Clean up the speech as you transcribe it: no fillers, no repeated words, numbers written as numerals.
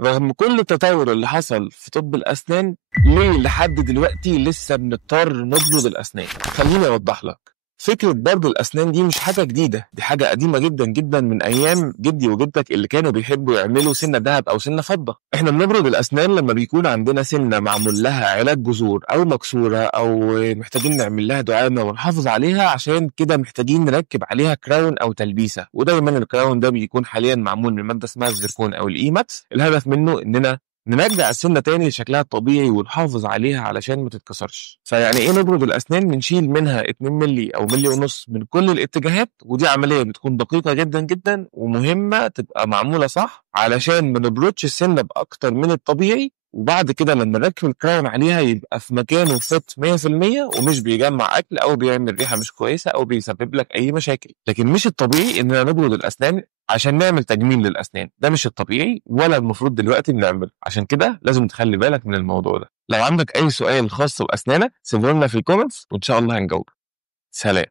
رغم كل التطور اللي حصل في طب الأسنان، ليه لحد دلوقتي لسه بنضطر نبرد الأسنان؟ خليني أوضح لك. فكرة برد الأسنان دي مش حاجة جديدة، دي حاجة قديمة جدا جدا من أيام جدي وجدك اللي كانوا بيحبوا يعملوا سنة ذهب أو سنة فضة. إحنا بنبرد الأسنان لما بيكون عندنا سنة معمول لها علاج جذور أو مكسورة أو محتاجين نعمل لها دعامة ونحافظ عليها، عشان كده محتاجين نركب عليها كراون أو تلبيسة. ودايما الكراون ده بيكون حاليا معمول من مادة اسمها الزيركون أو الإيماتس. الهدف منه إننا نرجع السنة تاني لشكلها الطبيعي ونحافظ عليها علشان ما تتكسرش. فيعني ايه نبرد الأسنان؟ بنشيل منها 2 ملي أو ملي ونص من كل الاتجاهات، ودي عملية بتكون دقيقة جدا جدا ومهمة تبقى معمولة صح علشان ما نبردش السنة بأكتر من الطبيعي. وبعد كده لما نركب الكراون عليها يبقى في مكانه فت 100% ومش بيجمع أكل أو بيعمل ريحة مش كويسة أو بيسبب لك أي مشاكل. لكن مش الطبيعي إننا نبرد الأسنان عشان نعمل تجميل للأسنان، ده مش الطبيعي ولا المفروض دلوقتي بنعمله. عشان كده لازم تخلي بالك من الموضوع ده. لو عندك أي سؤال خاص بأسنانك سيبه لنا في الكومنتس وإن شاء الله هنجاوب. سلام.